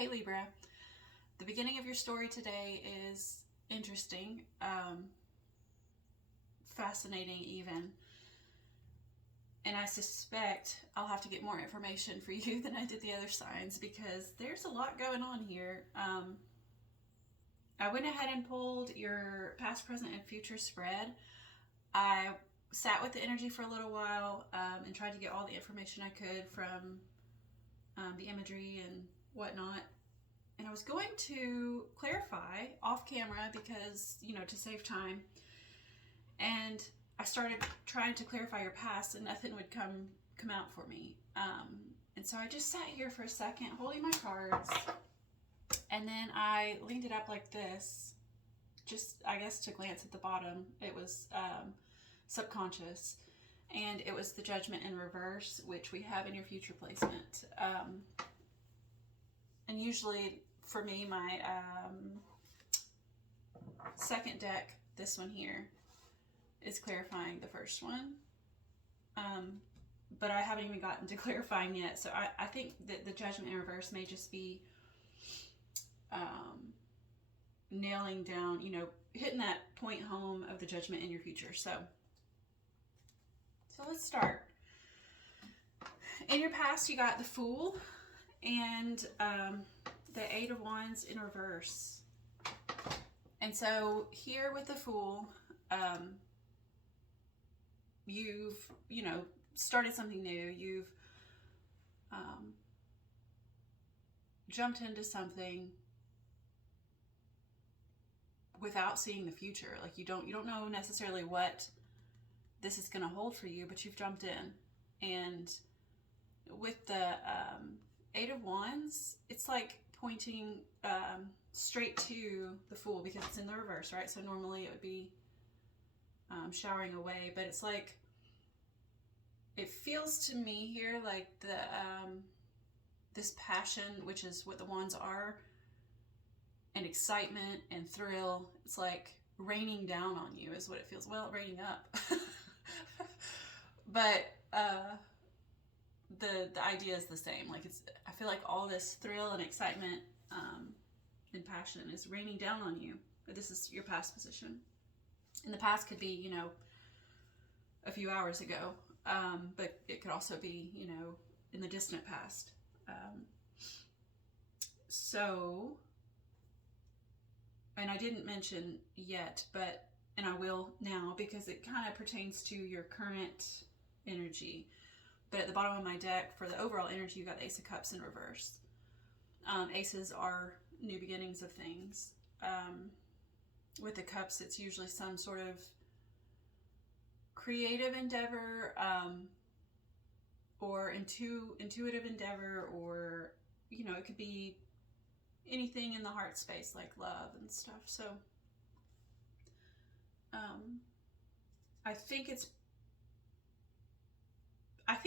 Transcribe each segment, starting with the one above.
Hey Libra, the beginning of your story today is interesting, fascinating even, and I suspect I'll have to get more information for you than I did the other signs because there's a lot going on here. I went ahead and pulled your past, present, and future spread. I sat with the energy for a little while and tried to get all the information I could from the imagery and whatnot. And I was going to clarify off camera because, to save time. And I started trying to clarify your past and nothing would come out for me. And so I just sat here for a second holding my cards. And then I leaned it up like this, just, I guess, to glance at the bottom. It was subconscious. And it was the Judgment in reverse, which we have in your future placement. And usually, for me, my second deck, this one here, is clarifying the first one. But I haven't even gotten to clarifying yet. So I think that the Judgment in reverse may just be nailing down, hitting that point home of the Judgment in your future. So let's start. In your past, you got the Fool and the Eight of Wands in reverse. And so here with the Fool, you've, started something new. You've jumped into something without seeing the future. Like you don't know necessarily what this is going to hold for you, but you've jumped in. And with the Eight of Wands, it's like pointing straight to the Fool because it's in the reverse, right? So normally it would be showering away, but it's like, it feels to me here like the this passion, which is what the Wands are, and excitement and thrill, it's like raining down on you is what it feels. Well, raining up. But the idea is the same. Like I feel like all this thrill and excitement and passion is raining down on you. This is your past position. And the past could be, a few hours ago, but it could also be, in the distant past. So, and I didn't mention yet, and I will now because it kind of pertains to your current energy. But at the bottom of my deck, for the overall energy, you got the Ace of Cups in reverse. Aces are new beginnings of things. With the Cups, it's usually some sort of creative endeavor, or intuitive endeavor, or, it could be anything in the heart space, like love and stuff. So, I think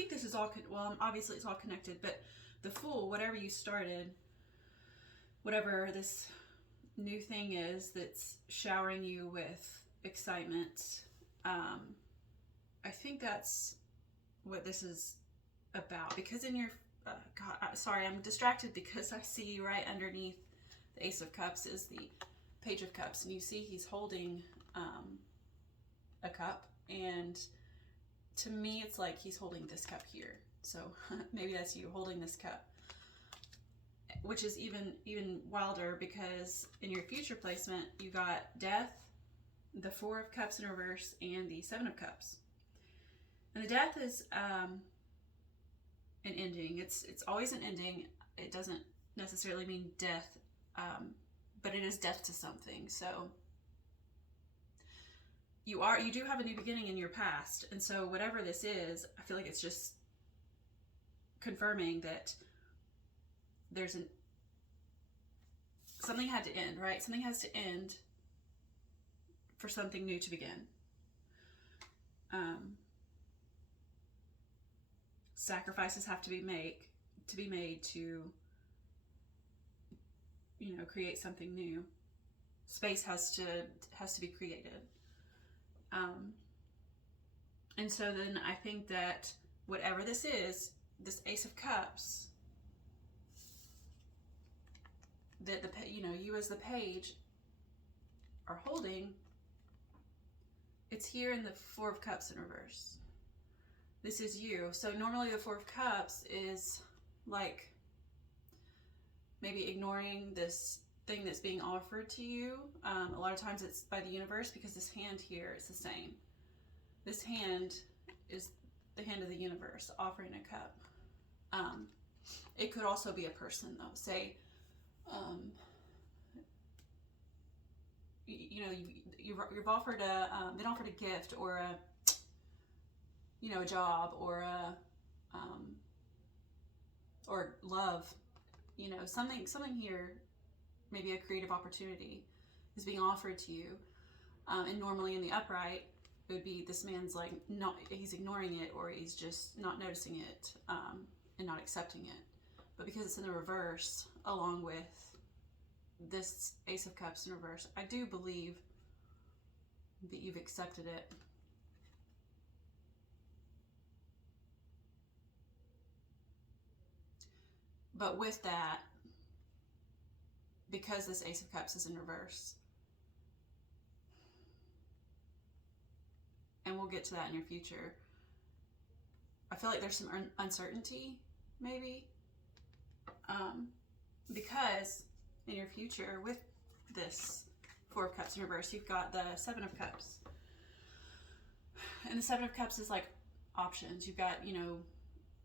this is all, well, obviously it's all connected, but the Fool, whatever you started, whatever this new thing is that's showering you with excitement, I think that's what this is about. Because in your, sorry, I'm distracted because I see right underneath the Ace of Cups is the Page of Cups, and you see he's holding a cup, and to me it's like he's holding this cup here. So maybe that's you holding this cup, which is even wilder because in your future placement you got Death, the Four of Cups in reverse, and the Seven of Cups. And the Death is an ending. It's always an ending. It doesn't necessarily mean death, but it is death to something. So you do have a new beginning in your past, and so whatever this is, I feel like it's just confirming that there's something had to end, right? Something has to end for something new to begin. Sacrifices have to be made to create something new. Space has to be created. And so then I think that whatever this is, this Ace of Cups, that you as the page are holding, it's here in the Four of Cups in reverse. This is you. So normally the Four of Cups is like maybe ignoring this thing that's being offered to you. A lot of times it's by the universe, because this hand here is the same. This hand is the hand of the universe offering a cup. It could also be a person, though. Say, you've offered been offered a gift, or a job, or or love. Something here, maybe a creative opportunity is being offered to you. And normally in the upright, it would be this man's like, he's ignoring it, or he's just not noticing it, and not accepting it. But because it's in the reverse, along with this Ace of Cups in reverse, I do believe that you've accepted it. But with that, because this Ace of Cups is in reverse, and we'll get to that in your future, I feel like there's some uncertainty, maybe, because in your future, with this Four of Cups in reverse, you've got the Seven of Cups. And the Seven of Cups is like options. You've got,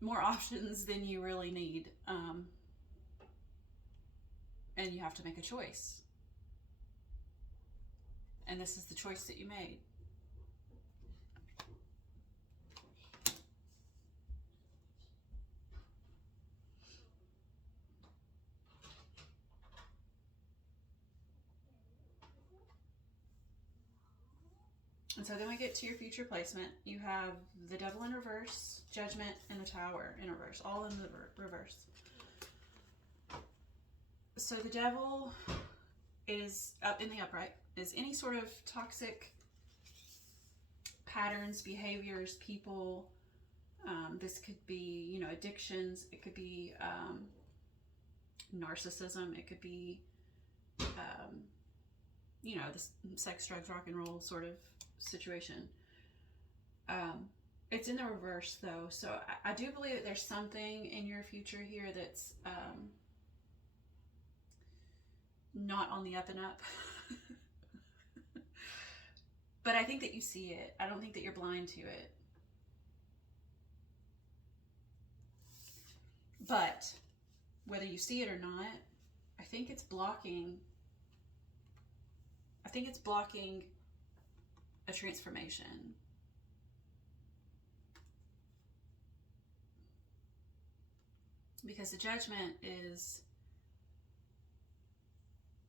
more options than you really need. And you have to make a choice. And this is the choice that you made. And so then we get to your future placement. You have the Devil in reverse, Judgment, and the Tower in reverse, all in the reverse. So the Devil is up in the upright, is any sort of toxic patterns, behaviors, people. This could be, addictions. It could be narcissism. It could be, this sex, drugs, rock and roll sort of situation. It's in the reverse, though, so I do believe that there's something in your future here that's not on the up and up. But I think that you see it. I don't think that you're blind to it. But whether you see it or not, I think it's blocking a transformation. Because the Judgment is,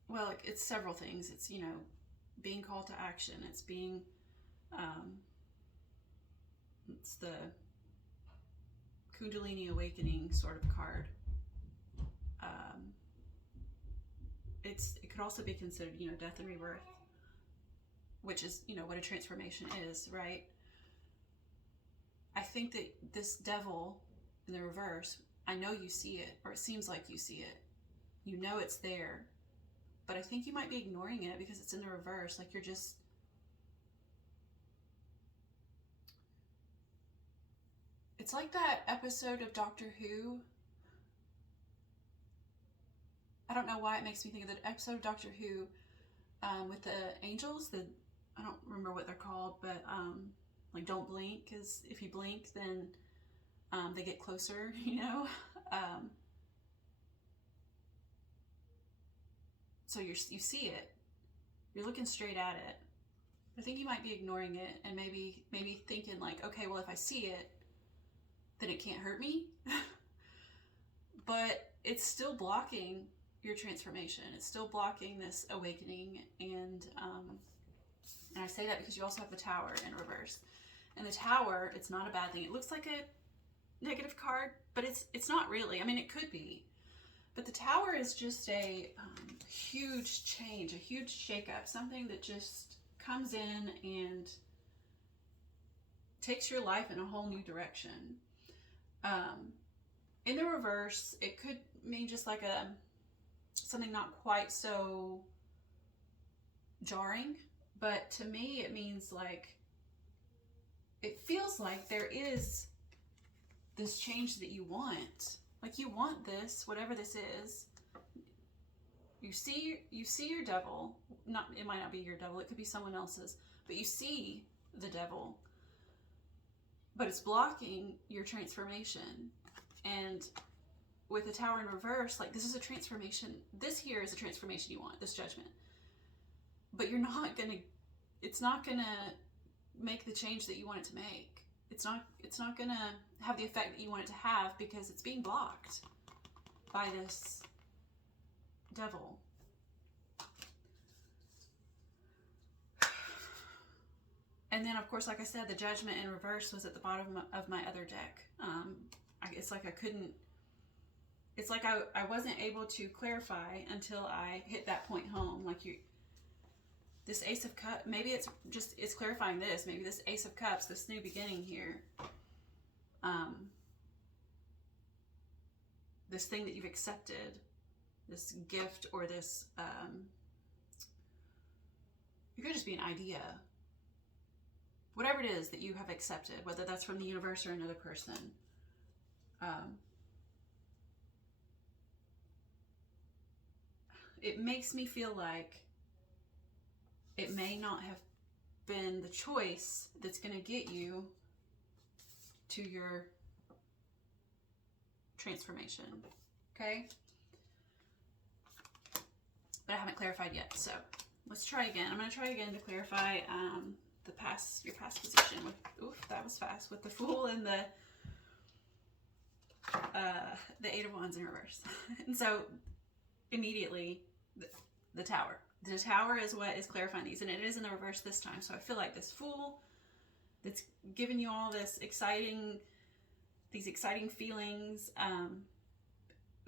well, it's several things. It's, being called to action. It's being, it's the Kundalini awakening sort of card. It could also be considered, death and rebirth, which is, what a transformation is, right? I think that this Devil in the reverse, I know you see it, or it seems like you see it. You know it's there, but I think you might be ignoring it because it's in the reverse. Like you're just, it's like that episode of Doctor Who. I don't know why it makes me think of the episode of Doctor Who with the angels. I don't remember what they're called, but like don't blink, because if you blink, then they get closer, So you see it. You're looking straight at it. I think you might be ignoring it and maybe thinking like, okay, well, if I see it, then it can't hurt me. But it's still blocking your transformation. It's still blocking this awakening. And I say that because you also have the Tower in reverse. And the Tower, it's not a bad thing. It looks like a negative card, but it's not really. I mean, it could be. But the Tower is just a huge change, a huge shakeup, something that just comes in and takes your life in a whole new direction. In the reverse, it could mean just like something not quite so jarring, but to me it means like, it feels like there is this change that you want. Like you want this, whatever this is. You see your devil. It might not be your devil, it could be someone else's, but you see the devil, but it's blocking your transformation. And with the Tower in reverse, like this is a transformation. This here is a transformation you want, this Judgment. But it's not gonna make the change that you want it to make. It's not gonna have the effect that you want it to have because it's being blocked by this devil. And then, of course, like I said, the Judgment in reverse was at the bottom of my other deck. It's like I couldn't, it's like I wasn't able to clarify until I hit that point home. Like this Ace of Cups, maybe it's clarifying this. Maybe this Ace of Cups, this new beginning here, this thing that you've accepted, this gift, or this, it could just be an idea. Whatever it is that you have accepted, whether that's from the universe or another person, it makes me feel like it may not have been the choice that's going to get you to your transformation. Okay? But I haven't clarified yet, so let's try again. I'm going to try again to clarify your past position with, oof, that was fast, with the Fool and the Eight of Wands in reverse. And so immediately the Tower. The Tower is what is clarifying these, and it is in the reverse this time. So I feel like this Fool that's giving you all these exciting feelings.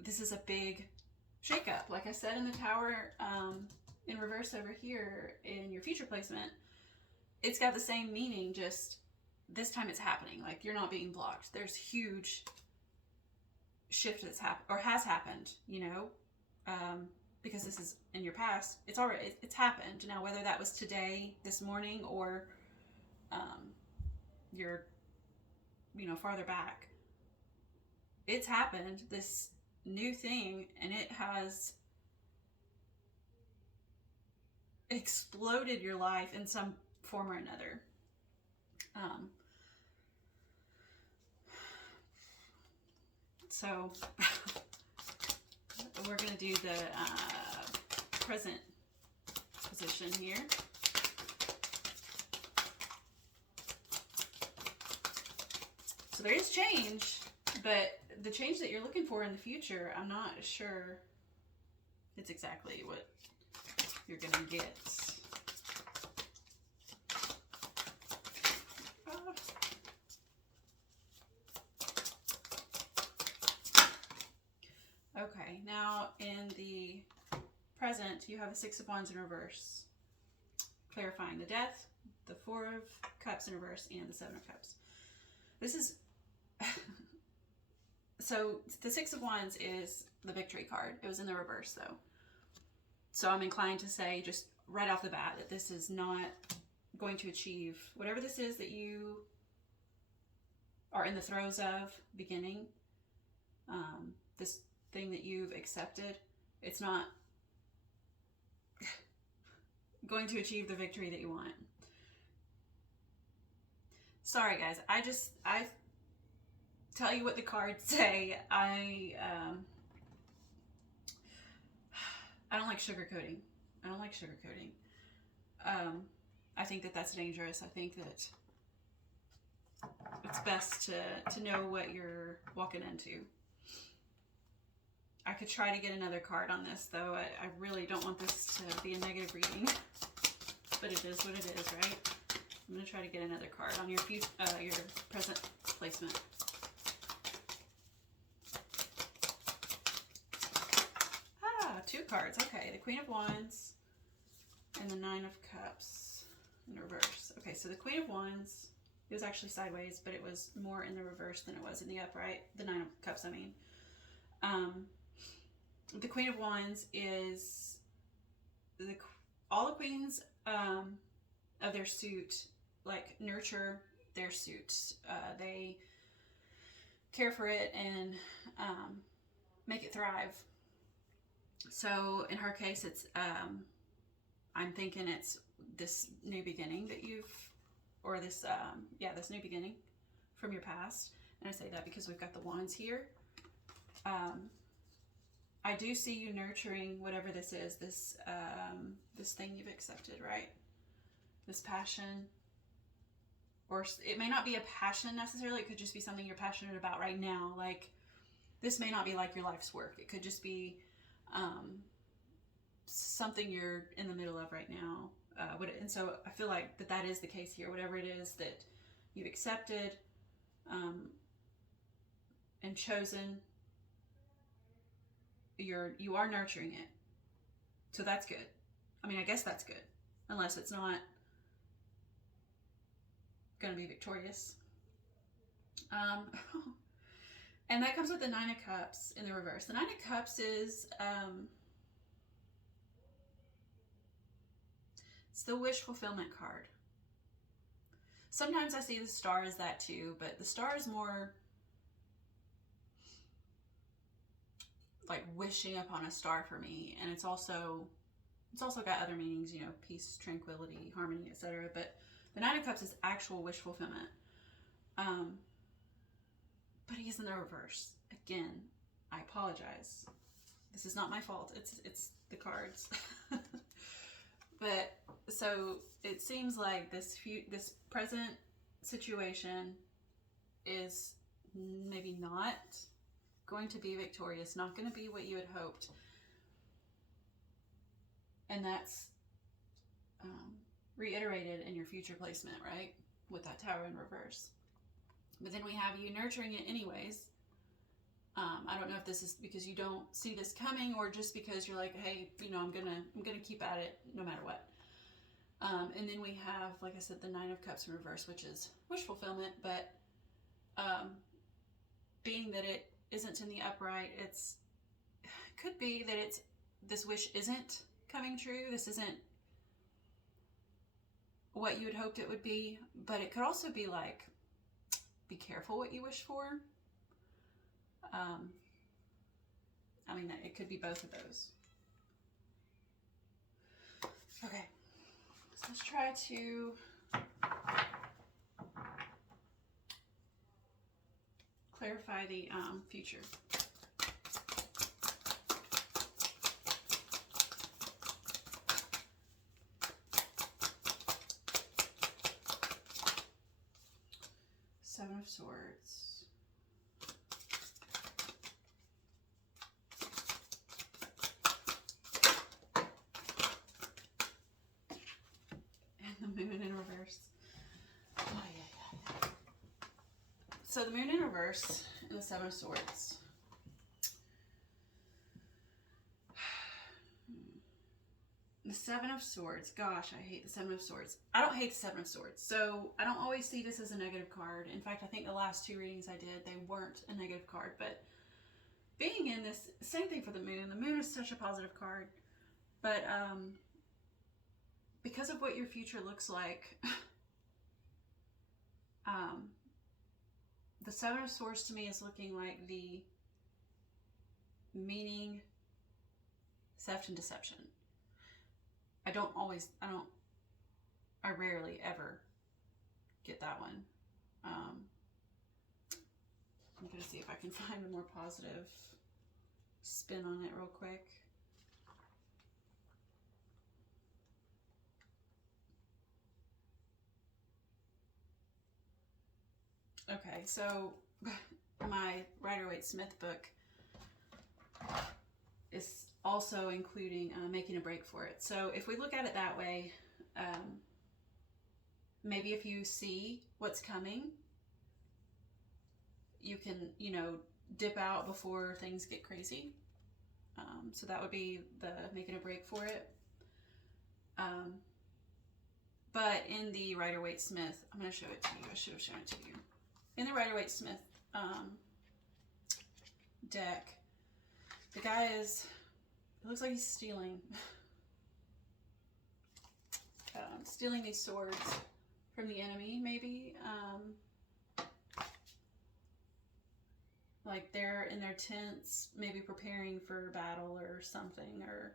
This is a big shakeup. Like I said in the Tower in reverse over here in your future placement, it's got the same meaning, just this time it's happening. Like you're not being blocked. There's huge shift that's happened or has happened, you know, because this is in your past. It's happened. Now, whether that was today, this morning, or you're, you know, farther back, it's happened, this new thing, and it has exploded your life in some form or another. So we're going to do the present position here. So there is change, but the change that you're looking for in the future, I'm not sure it's exactly what you're going to get. Okay, now in the present, you have a Six of Wands in reverse, clarifying the Death, the Four of Cups in reverse, and the Seven of Cups. This is, so the Six of Wands is the Victory card. It was in the reverse though. So I'm inclined to say just right off the bat that this is not going to achieve whatever this is that you are in the throes of beginning. This thing that you've accepted, it's not going to achieve the victory that you want. Sorry guys, I tell you what the cards say. I don't like sugarcoating. I don't like sugarcoating. I think that that's dangerous. I think that it's best to know what you're walking into. I could try to get another card on this, though. I really don't want this to be a negative reading, but it is what it is, right? I'm going to try to get another card on your present placement. Ah, 2 cards. Okay, the Queen of Wands and the Nine of Cups in reverse. Okay, so the Queen of Wands, it was actually sideways, but it was more in the reverse than it was in the upright. The Nine of Cups, I mean. the Queen of Wands is all the queens of their suit, like, nurture their suit. They care for it and make it thrive. So in her case, it's I'm thinking it's this new beginning that you've, or this this new beginning from your past. And I say that because we've got the wands here. I do see you nurturing whatever this is, this thing you've accepted, right? This passion, or it may not be a passion necessarily. It could just be something you're passionate about right now. Like, this may not be like your life's work. It could just be something you're in the middle of right now. And so I feel like that is the case here. Whatever it is that you've accepted and chosen, you are nurturing it. So that's good. I mean, I guess that's good, unless it's not going to be victorious. And that comes with the Nine of Cups in the reverse. The Nine of Cups is it's the wish fulfillment card. Sometimes I see the star as that too, but the star is more like wishing upon a star for me, and it's also got other meanings, you know, peace, tranquility, harmony, etc. But the Nine of Cups is actual wish fulfillment. But he's in the reverse. Again, I apologize. This is not my fault. It's the cards. But so it seems like this present situation is maybe not going to be victorious, not going to be what you had hoped. And that's reiterated in your future placement, right? With that Tower in reverse. But then we have you nurturing it anyways. I don't know if this is because you don't see this coming, or just because you're like, hey, you know, I'm gonna keep at it no matter what. And then we have, like I said, the Nine of Cups in reverse, which is wish fulfillment. But being that it isn't in the upright, it could be that this wish isn't coming true. This isn't what you had hoped it would be. But it could also be like, be careful what you wish for. I mean, it could be both of those. Okay, so let's try to clarify the future. Seven of Swords. And the Moon in reverse. Oh, yeah. So the Moon in reverse and the Seven of Swords. The Seven of Swords. Gosh, I hate the Seven of Swords. I don't hate the Seven of Swords. So I don't always see this as a negative card. In fact, I think the last two readings I did, they weren't a negative card. But being in this, same thing for the Moon. The Moon is such a positive card. But because of what your future looks like, the Seven of Swords to me is looking like the meaning, theft, and deception. I rarely ever get that one. I'm going to see if I can find a more positive spin on it real quick. Okay, so my Rider-Waite-Smith book is also including making a break for it. So if we look at it that way, maybe if you see what's coming, you can, you know, dip out before things get crazy. So that would be the making a break for it. But in the Rider-Waite-Smith, I'm going to show it to you. I should have shown it to you. In the Rider-Waite-Smith deck, the guy is it looks like he's stealing, stealing these swords from the enemy, maybe. Like they're in their tents, maybe preparing for battle or something, or,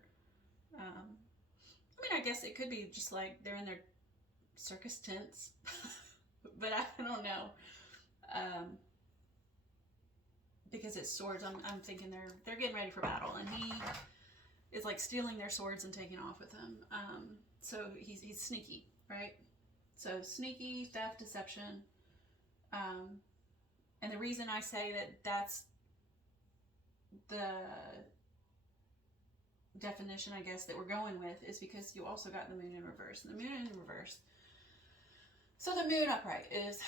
I mean, I guess it could be just like they're in their circus tents, but I don't know. Because it's swords, I'm thinking they're getting ready for battle, and he is like stealing their swords and taking off with them. So he's sneaky, right? So sneaky, theft, deception. And the reason I say that that's the definition, I guess, that we're going with is because you also got the moon in reverse. And the moon in reverse. So the moon upright is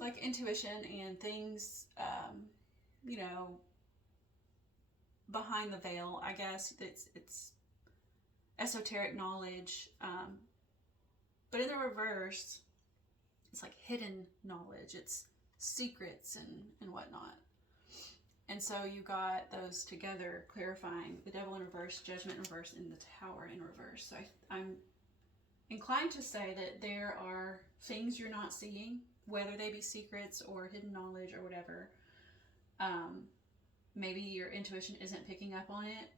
like intuition and things, you know, behind the veil, I guess. It's esoteric knowledge. But in the reverse, it's like hidden knowledge. It's secrets and whatnot. And so you got those together, clarifying the devil in reverse, judgment in reverse, and the tower in reverse. So I'm inclined to say that there are things you're not seeing, whether they be secrets or hidden knowledge or whatever. Maybe your intuition isn't picking up on it.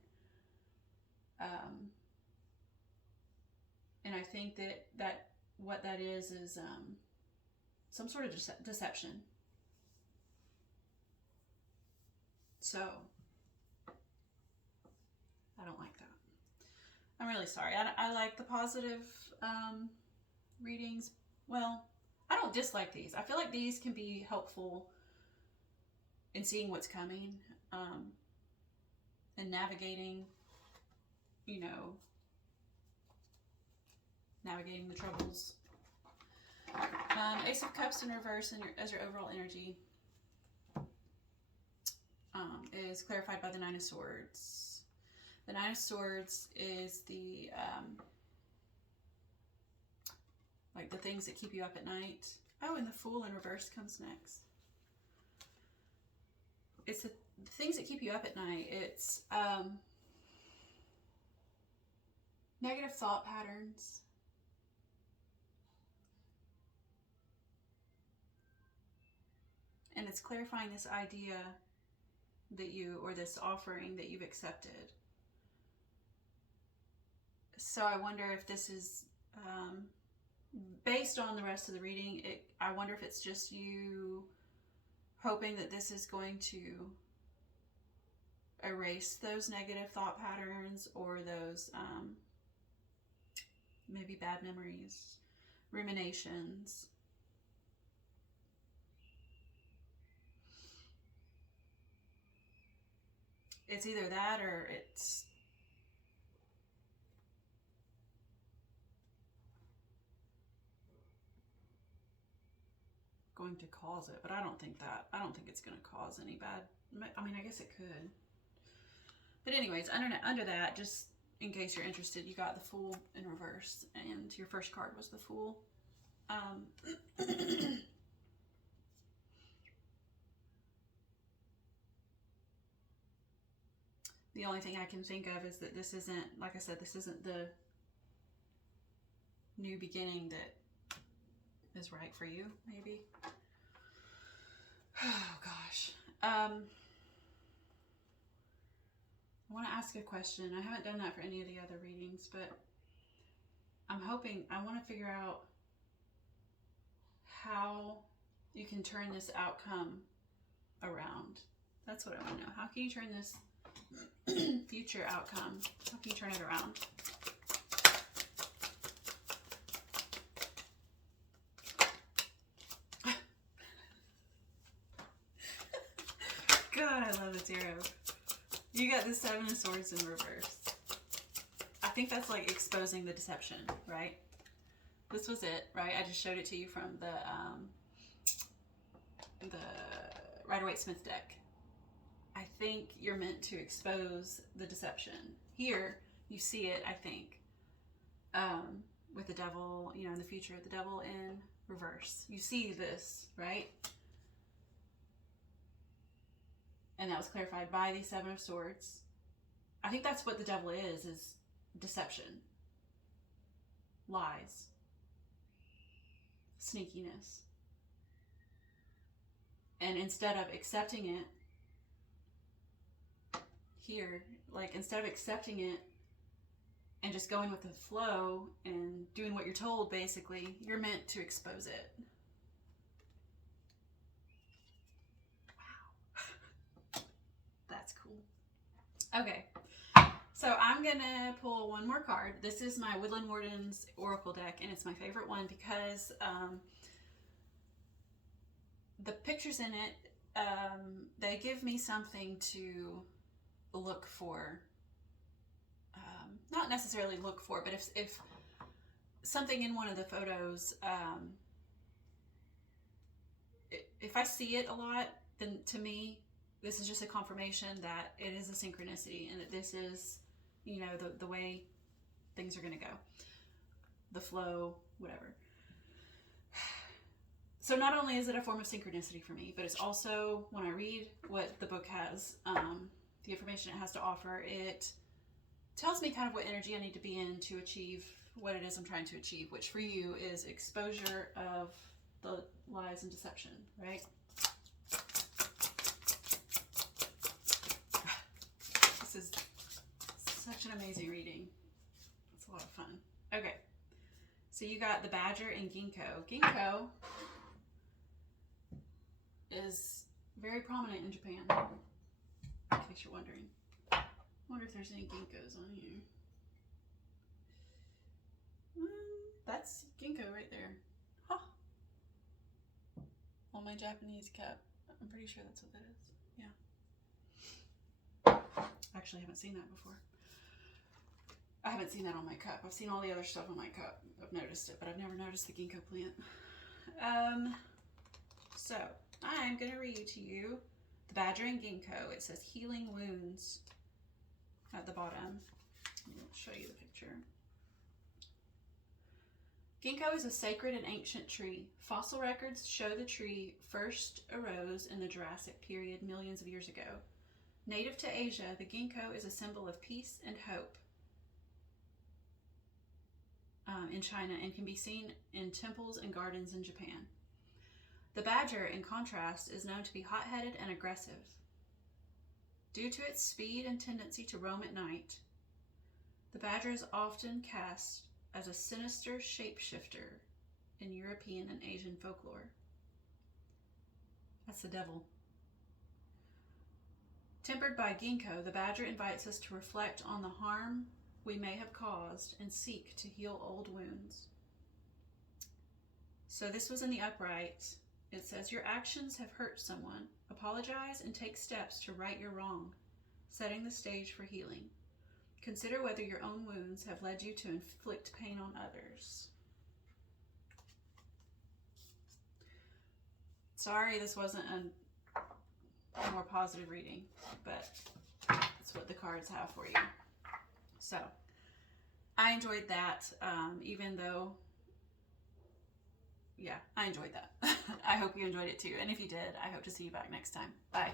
And I think that what that is some sort of deception. So, I don't like that. I'm really sorry. I like the positive readings. Well, I don't dislike these. I feel like these can be helpful in seeing what's coming, and navigating, you know, navigating the troubles. Ace of Cups in reverse as your overall energy is clarified by the Nine of Swords. The Nine of Swords is the like the things that keep you up at night. Oh, and the Fool in reverse comes next. It's the things that keep you up at night. It's negative thought patterns. And it's clarifying this idea that or this offering that you've accepted. So I wonder if this is, based on the rest of the reading, I wonder if it's just you hoping that this is going to erase those negative thought patterns or those maybe bad memories, ruminations. It's either that or it's going to cause it, but I don't think it's going to cause any bad. I mean, I guess it could. But anyways, under that, just in case you're interested, you got the Fool in reverse, and your first card was the Fool. The only thing I can think of is that this isn't, like I said, this isn't the new beginning that is right for you, maybe. Oh, gosh. I want to ask a question. I haven't done that for any of the other readings, but I want to figure out how you can turn this outcome around. That's what I want to know. How can you turn this future outcome, how can you turn it around? God, I love the tarot. You got the Seven of Swords in reverse. I think that's like exposing the deception, right? This was it, right? I just showed it to you from the Rider-Waite-Smith deck. I think you're meant to expose the deception. Here, you see it, I think, with the devil, you know, in the future, the devil in reverse. You see this, right? And that was clarified by the Seven of Swords. I think that's what the devil is deception, lies, sneakiness. And instead of accepting it here, like instead of accepting it and just going with the flow and doing what you're told, basically, you're meant to expose it. Wow. That's cool. Okay. So I'm going to pull one more card. This is my Woodland Wardens Oracle deck, and it's my favorite one because the pictures in it, they give me something to look for. Not necessarily look for, but if something in one of the photos, if I see it a lot, then to me, this is just a confirmation that it is a synchronicity and that this is, you know, the way things are going to go. The flow, whatever. So not only is it a form of synchronicity for me, but it's also, when I read what the book has, the information it has to offer, it tells me kind of what energy I need to be in to achieve what it is I'm trying to achieve, which for you is exposure of the lies and deception, right? This is such an amazing reading. It's a lot of fun. Okay, so you got the Badger and Ginkgo. Ginkgo is very prominent in Japan, in case you're wondering. I wonder if there's any ginkgos on here. That's ginkgo right there. Huh. On my Japanese cup. I'm pretty sure that's what that is. Yeah. Actually, I haven't seen that before. I haven't seen that on my cup. I've seen all the other stuff on my cup. I've noticed it, but I've never noticed the ginkgo plant. So, I'm going to read to you the Badger and Ginkgo. It says healing wounds at the bottom. I'll show you the picture. Ginkgo is a sacred and ancient tree. Fossil records show the tree first arose in the Jurassic period millions of years ago. Native to Asia, the ginkgo is a symbol of peace and hope in China and can be seen in temples and gardens in Japan. The badger, in contrast, is known to be hot-headed and aggressive. Due to its speed and tendency to roam at night, the badger is often cast as a sinister shapeshifter in European and Asian folklore. That's the devil. Tempered by ginkgo, the badger invites us to reflect on the harm we may have caused and seek to heal old wounds. So this was in the upright. It says, your actions have hurt someone. Apologize and take steps to right your wrong, setting the stage for healing. Consider whether your own wounds have led you to inflict pain on others. Sorry, this wasn't a more positive reading, but that's what the cards have for you. So, I enjoyed that, even though, yeah, I enjoyed that. I hope you enjoyed it too. And if you did, I hope to see you back next time. Bye.